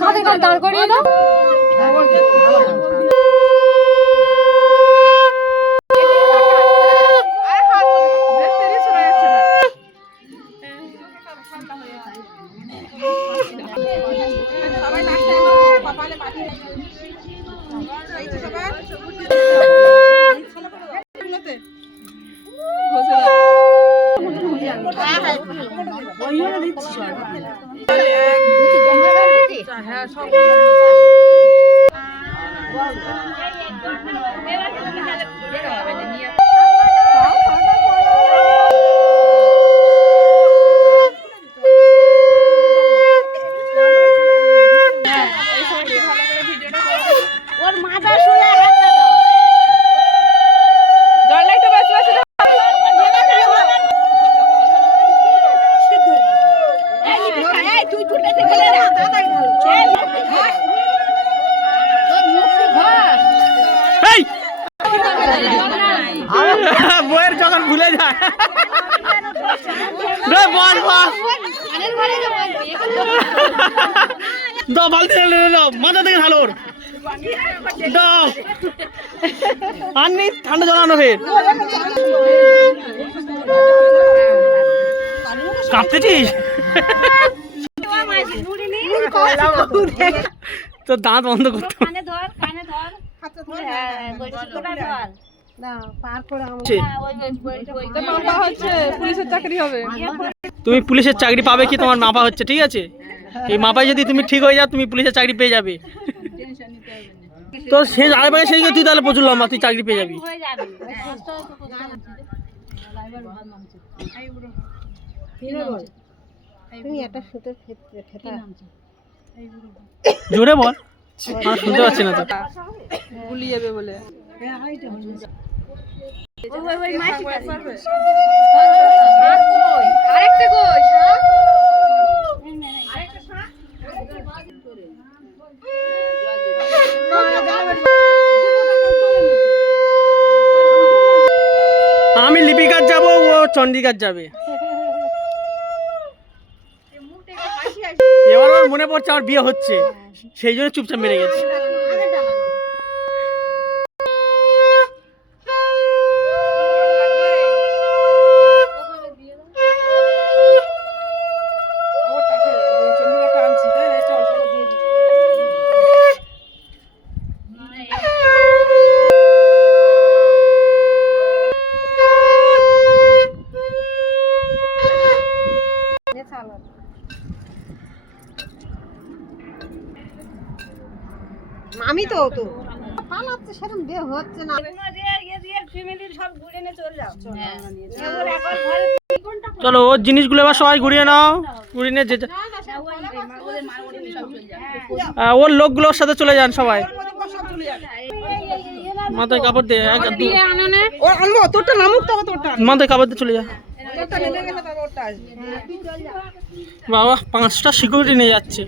কাঁধে কাঁধে দাঁড় করিয়ে দাও। বইয়ের যখন ভুলে যায় দাও বালতি দাও মাথা থেকে ঢালো দাও আননি ঠান্ডা জল আনো ফের কাঁপতেছিস তো দাঁত বন্ধ করতে তুমি পুলিশের চাকরি পাবে কি তোমার মাপা হচ্ছে ঠিক আছে এই মাপায় যদি তুমি ঠিক হয়ে যাও তুমি পুলিশের চাকরি পেয়ে যাবে তো সে আরেকবার সেই তুই তাহলে প্রচুর লম্বা তুই চাকরি পেয়ে যাবি জোরে বল শুনতে পাচ্ছি না তো গুলিয়ে যাবে বলে আরেকটা কই আমি লিপিকার যাব ও চন্ডিকার যাবে এবার আমার মনে পড়ছে আমার বিয়ে হচ্ছে সেই জন্য চুপচাপ মেরে গেছে আমি তো তো পালাচ্ছে সেরকম বিয়ে হচ্ছে না সব ঘুরে নিয়ে চলে যাও চলো ওর জিনিসগুলো এবার সবাই ঘুরিয়ে নাও ঘুরিয়ে নিয়ে যেতে ওর লোকগুলোর সাথে চলে যান সবাই মাথায় কাপড় দিয়ে মাথায় কাপড় দিয়ে চলে যা বাবা 5টা সিকিউরিটি নিয়ে যাচ্ছে